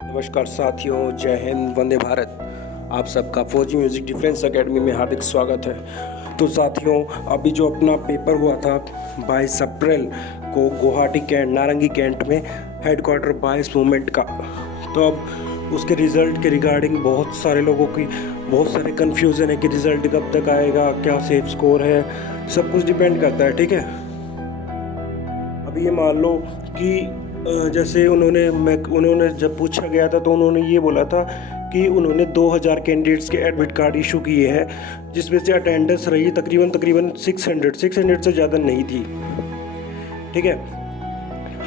नमस्कार साथियों, जय हिंद, वंदे भारत। आप सबका फौजी म्यूज़िक डिफेंस एकेडमी में हार्दिक स्वागत है। तो साथियों, अभी जो अपना पेपर हुआ था 22 अप्रैल को गुवाहाटी कैंट, नारंगी कैंट में हेडक्वार्टर 22 मूवमेंट का, तो अब उसके रिज़ल्ट के रिगार्डिंग बहुत सारे लोगों की बहुत सारे कन्फ्यूज़न है कि रिज़ल्ट कब तक आएगा, क्या सेफ स्कोर है, सब कुछ डिपेंड करता है। ठीक है, अभी ये मान लो कि जैसे उन्होंने जब पूछा गया था तो उन्होंने ये बोला था कि उन्होंने 2000 कैंडिडेट्स के एडमिट कार्ड इशू किए हैं, जिसमें से अटेंडेंस रही तकरीबन 600 से ज़्यादा नहीं थी। ठीक है,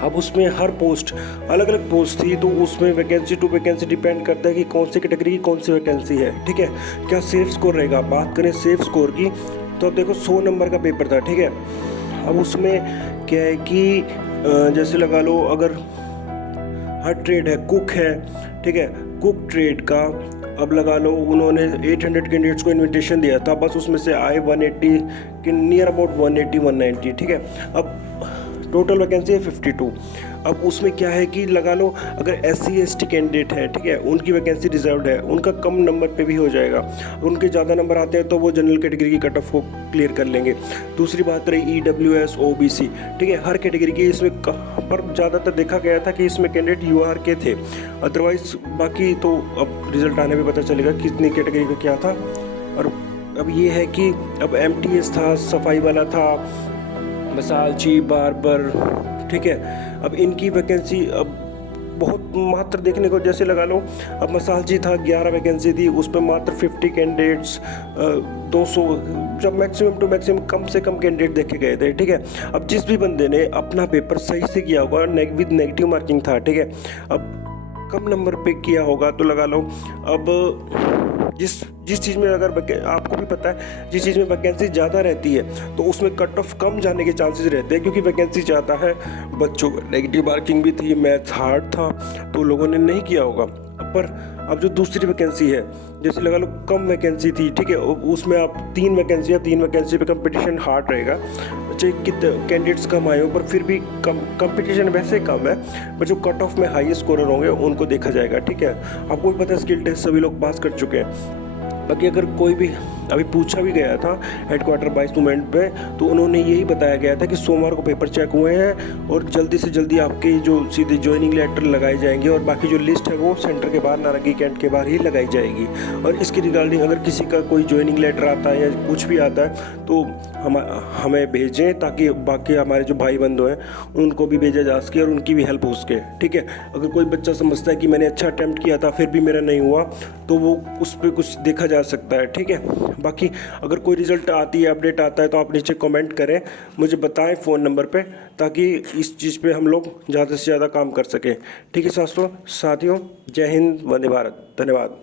अब उसमें हर पोस्ट अलग अलग पोस्ट थी, तो उसमें वैकेंसी टू वैकेंसी डिपेंड करता है कि कौन सी कैटेगरी की कौन सी वैकेंसी है। ठीक है, क्या सेफ स्कोर रहेगा। बात करें सेफ स्कोर की, तो अब देखो 100 नंबर का पेपर था। ठीक है, अब उसमें क्या है कि जैसे लगा लो, अगर हर ट्रेड है, कुक है, ठीक है, कुक ट्रेड का अब लगा लो उन्होंने 800 कैंडिडेट्स को इनविटेशन दिया था, बस उसमें से आए 180 के नियर अबाउट 180-190। ठीक है, अब टोटल वैकेंसी है 52। अब उसमें क्या है कि लगा लो अगर SC/ST कैंडिडेट है, ठीक है, उनकी वैकेंसी रिजर्व्ड है, उनका कम नंबर पे भी हो जाएगा। उनके ज़्यादा नंबर आते हैं तो वो जनरल कैटेगरी की कट ऑफ को क्लियर कर लेंगे। दूसरी बात रही EWS OBC, ठीक है, हर कैटेगरी की इसमें पर ज़्यादातर देखा गया था कि इसमें कैंडिडेट UR के थे। अदरवाइज बाकी तो अब रिजल्ट आने पे पता चलेगा कितनी कैटेगरी का क्या था। और अब ये है कि अब MTS था, सफाई वाला था, मसालची, बार्बर, ठीक है, अब इनकी वैकेंसी अब बहुत मात्र देखने को, जैसे लगा लो अब मसालची था 11 वैकेंसी थी, उस पर मात्र 50 कैंडिडेट्स 200, जब मैक्सिमम टू मैक्सिमम कम से कम कैंडिडेट देखे गए थे। ठीक है, अब जिस भी बंदे ने अपना पेपर सही से किया होगा, विद नेगेटिव मार्किंग था, ठीक है, अब कम नंबर पे किया होगा तो लगा लो अब जिस चीज़ में अगर आपको भी पता है जिस चीज़ में वैकेंसी ज़्यादा रहती है तो उसमें कट ऑफ कम जाने के चांसेस रहते हैं, क्योंकि वैकेंसी ज़्यादा है। बच्चों को नेगेटिव मार्किंग भी थी, मैथ्स हार्ड था, तो लोगों ने नहीं किया होगा। पर अब जो दूसरी वैकेंसी है, जैसे लगा लो कम वैकेंसी थी, ठीक है, उसमें आप 3 वैकेंसी पे कंपटीशन हार्ड रहेगा, चाहे कितने कैंडिडेट्स कम आए हो, पर फिर भी कंपटीशन वैसे कम है, पर जो कट ऑफ में हाईएस्ट स्कोरर होंगे उनको देखा जाएगा। ठीक है, आपको भी पता है स्किल टेस्ट सभी लोग पास कर चुके हैं। बाकी अगर कोई भी अभी पूछा भी गया था हेडक्वार्टर 22 मूवमेंट पे, तो उन्होंने यही बताया गया था कि सोमवार को पेपर चेक हुए हैं और जल्दी से जल्दी आपके जो सीधे ज्वाइनिंग लेटर लगाए जाएंगे, और बाकी जो लिस्ट है वो सेंटर के बाहर, नारंगी कैंट के बाहर ही लगाई जाएगी। और इसके रिगार्डिंग अगर किसी का कोई ज्वाइनिंग लेटर आता है या कुछ भी आता है तो हमें भेजें, ताकि बाकी हमारे जो भाई बंधु हैं उनको भी भेजा जा सके और उनकी भी हेल्प हो सके। ठीक है, अगर कोई बच्चा समझता है कि मैंने अच्छा अटैम्प्ट किया था फिर भी मेरा नहीं हुआ, तो वो उस पर कुछ देखा जा सकता है। ठीक है, बाकी अगर कोई रिज़ल्ट आती है, अपडेट आता है, तो आप नीचे कमेंट करें, मुझे बताएं फ़ोन नंबर पे, ताकि इस चीज़ पे हम लोग ज़्यादा से ज़्यादा काम कर सकें। ठीक है साथियों, जय हिंद, वंदे भारत, धन्यवाद।